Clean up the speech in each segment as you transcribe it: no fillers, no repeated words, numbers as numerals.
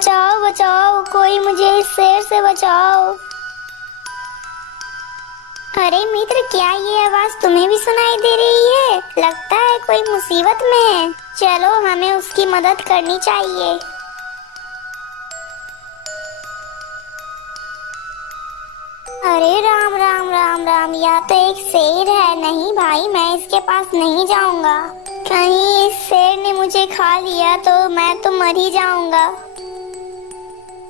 बचाओ बचाओ, कोई मुझे इस शेर से बचाओ। अरे मित्र, क्या ये आवाज तुम्हें भी सुनाई दे रही है? लगता है कोई मुसीबत में है। चलो, हमें उसकी मदद करनी चाहिए। अरे राम राम राम राम, यह तो एक शेर है। नहीं भाई, मैं इसके पास नहीं जाऊंगा। कहीं इस शेर ने मुझे खा लिया तो मैं तो मर ही जाऊंगा।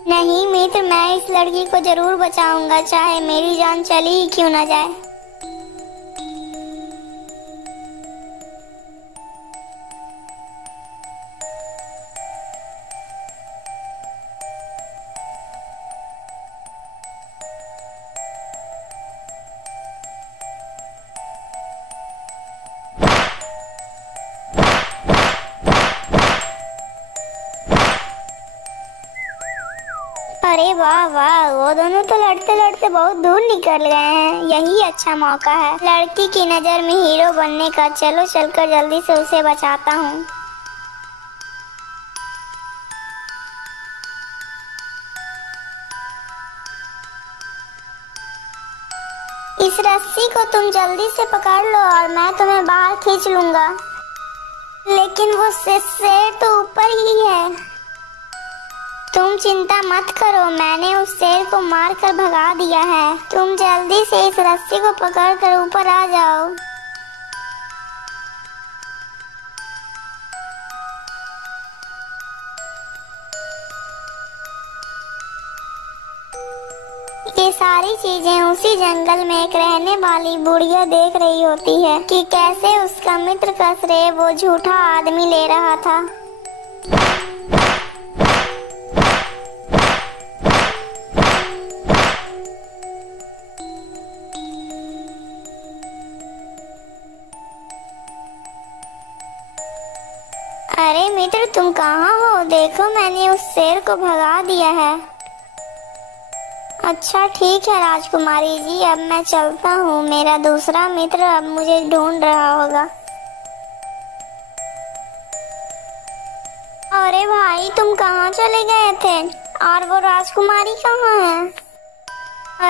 नहीं मित्र, मैं इस लड़की को जरूर बचाऊंगा, चाहे मेरी जान चली ही क्यों ना जाए। अरे वाह वाह, वो दोनों तो लड़ते लड़ते बहुत दूर निकल गए हैं। यही अच्छा मौका है लड़की की नजर में हीरो बनने का। चलो, चलकर जल्दी से उसे बचाता हूँ। इस रस्सी को तुम जल्दी से पकड़ लो और मैं तुम्हें बाहर खींच लूंगा। लेकिन वो शेर तो ऊपर ही है। तुम चिंता मत करो, मैंने उस शेर को मार कर भगा दिया है। तुम जल्दी से इस रस्सी को पकड़कर ऊपर आ जाओ। ये सारी चीजें उसी जंगल में एक रहने वाली बुढ़िया देख रही होती है कि कैसे उसका मित्र का श्रेय वो झूठा आदमी ले रहा था। अरे मित्र, तुम कहाँ हो? देखो, मैंने उस शेर को भगा दिया है। अच्छा ठीक है राजकुमारी जी, अब मैं चलता हूँ। मेरा दूसरा मित्र अब मुझे ढूंढ रहा होगा। अरे भाई, तुम कहाँ चले गए थे? और वो राजकुमारी कहाँ है?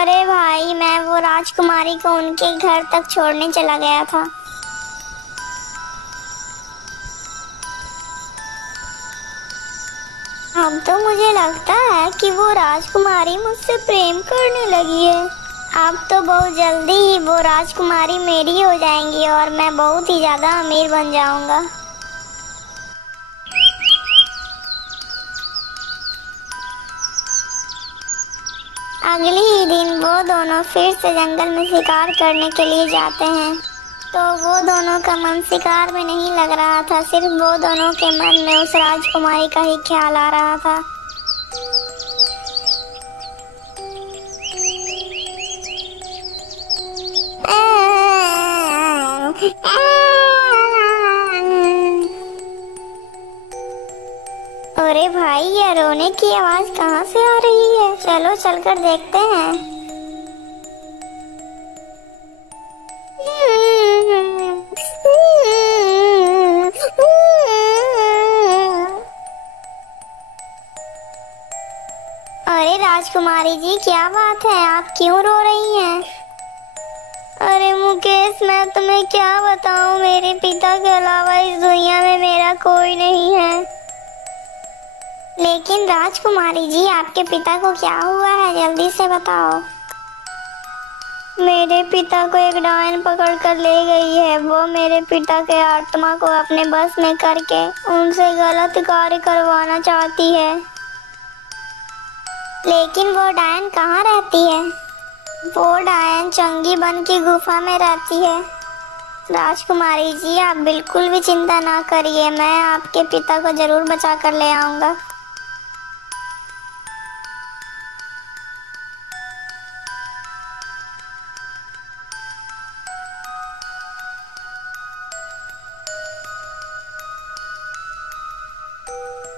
अरे भाई, मैं वो राजकुमारी को उनके घर तक छोड़ने चला गया था। अब तो मुझे लगता है कि वो राजकुमारी मुझसे प्रेम करने लगी है। अब तो बहुत जल्दी ही वो राजकुमारी मेरी हो जाएंगी और मैं बहुत ही ज्यादा अमीर बन जाऊंगा। अगले ही दिन वो दोनों फिर से जंगल में शिकार करने के लिए जाते हैं। तो वो दोनों का मन शिकार में नहीं लग रहा था, सिर्फ वो दोनों के मन में उस राजकुमारी का ही ख्याल आ रहा था। अरे भाई, ये रोने की आवाज कहाँ से आ रही है? चलो चलकर देखते हैं। अरे राजकुमारी जी, क्या बात है? आप क्यों रो रही हैं? अरे मुकेश, मैं तुम्हें क्या बताऊं, मेरे पिता के अलावा इस दुनिया में मेरा कोई नहीं है। लेकिन राजकुमारी जी, आपके पिता को क्या हुआ है? जल्दी से बताओ। मेरे पिता को एक डायन पकड़ कर ले गई है। वो मेरे पिता के आत्मा को अपने बस में करके उनसे गलत कार्य करवाना चाहती है। लेकिन वो डायन कहाँ रहती है? वो डायन चंगी बन की गुफा में रहती है। राजकुमारी जी, आप बिल्कुल भी चिंता ना करिए, मैं आपके पिता को जरूर बचा कर ले आऊंगा।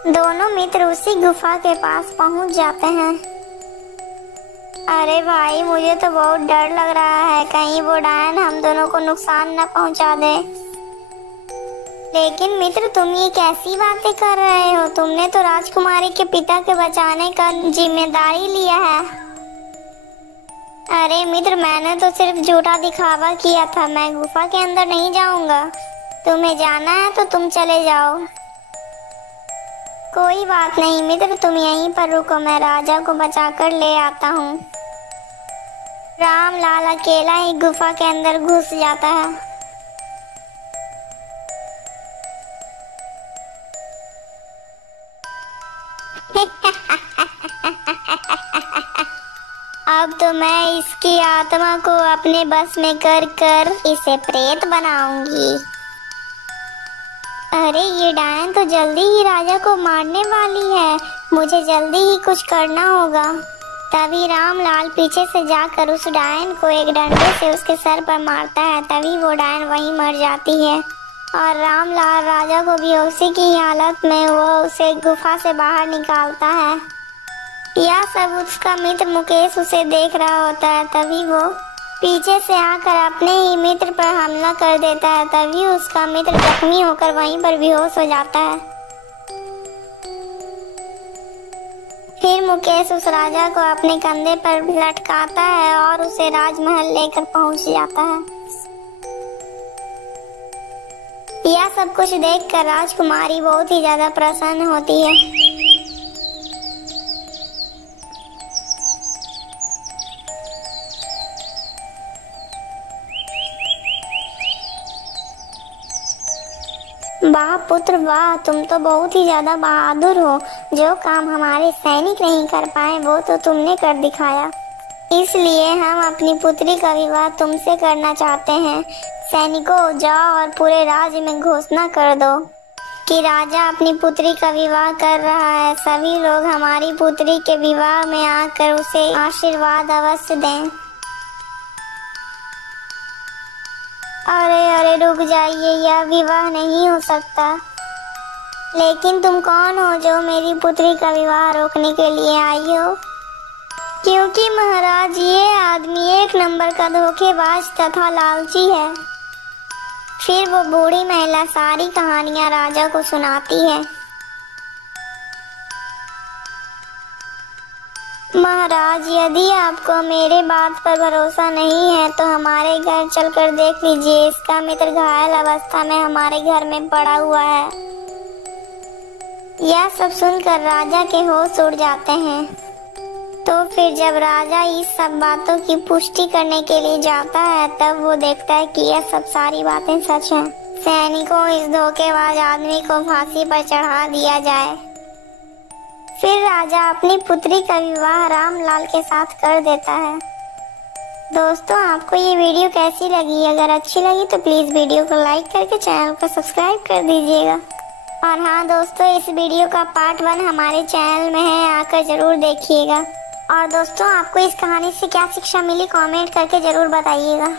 दोनों मित्र उसी गुफा के पास पहुंच जाते हैं। अरे भाई, मुझे तो बहुत डर लग रहा है, कहीं वो डायन हम दोनों को नुकसान न पहुंचा दे। लेकिन मित्र, तुम ये कैसी बातें कर रहे हो? तुमने तो राजकुमारी के पिता के बचाने का जिम्मेदारी लिया है। अरे मित्र, मैंने तो सिर्फ झूठा दिखावा किया था। मैं गुफा के अंदर नहीं जाऊंगा। तुम्हें जाना है तो तुम चले जाओ। कोई बात नहीं मित्र, तुम यहीं पर रुको, मैं राजा को बचाकर ले आता हूँ। रामलाल अकेला ही गुफा के अंदर घुस जाता है। अब तो मैं इसकी आत्मा को अपने बस में कर इसे प्रेत बनाऊंगी। अरे ये डायन तो जल्दी ही राजा को मारने वाली है। मुझे जल्दी ही कुछ करना होगा। तभी रामलाल पीछे से जाकर उस डायन को एक डंडे से उसके सर पर मारता है। तभी वो डायन वहीं मर जाती है और रामलाल राजा को बेहोशी की हालत में वो उसे गुफा से बाहर निकालता है। यह सब उसका मित्र मुकेश उसे देख रहा होता है। तभी वो पीछे से आकर अपने ही मित्र पर हमला कर देता है। तभी उसका मित्र जख्मी होकर वहीं पर बेहोश हो जाता है। फिर मुकेश उस राजा को अपने कंधे पर लटकाता है और उसे राजमहल लेकर पहुंच जाता है। यह सब कुछ देखकर राजकुमारी बहुत ही ज्यादा प्रसन्न होती है। वाह पुत्र वाह, तुम तो बहुत ही ज्यादा बहादुर हो। जो काम हमारे सैनिक नहीं कर पाए वो तो तुमने कर दिखाया। इसलिए हम अपनी पुत्री का विवाह तुमसे करना चाहते हैं। सैनिकों, जाओ और पूरे राज्य में घोषणा कर दो कि राजा अपनी पुत्री का विवाह कर रहा है। सभी लोग हमारी पुत्री के विवाह में आकर उसे आशीर्वाद अवश्य दें। अरे रुक जाइए, यह विवाह नहीं हो सकता। लेकिन तुम कौन हो जो मेरी पुत्री का विवाह रोकने के लिए आई हो? क्योंकि महाराज, ये आदमी एक नंबर का धोखेबाज तथा लालची है। फिर वो बूढ़ी महिला सारी कहानियां राजा को सुनाती है। महाराज, यदि आपको मेरे बात पर भरोसा नहीं है तो हमारे घर चलकर देख लीजिए। इसका मित्र घायल अवस्था में हमारे घर में पड़ा हुआ है। यह सब सुनकर राजा के होश उड़ जाते हैं। तो फिर जब राजा इस सब बातों की पुष्टि करने के लिए जाता है तब वो देखता है कि यह सब सारी बातें सच हैं। सैनिकों, इस धोखेबाज आदमी को फांसी पर चढ़ा दिया जाए। फिर राजा अपनी पुत्री का विवाह रामलाल के साथ कर देता है। दोस्तों, आपको ये वीडियो कैसी लगी? अगर अच्छी लगी तो प्लीज वीडियो को लाइक करके चैनल को सब्सक्राइब कर दीजिएगा। और हाँ दोस्तों, इस वीडियो का पार्ट 1 हमारे चैनल में है, आकर जरूर देखिएगा। और दोस्तों, आपको इस कहानी से क्या शिक्षा मिली कमेंट करके जरूर बताइएगा।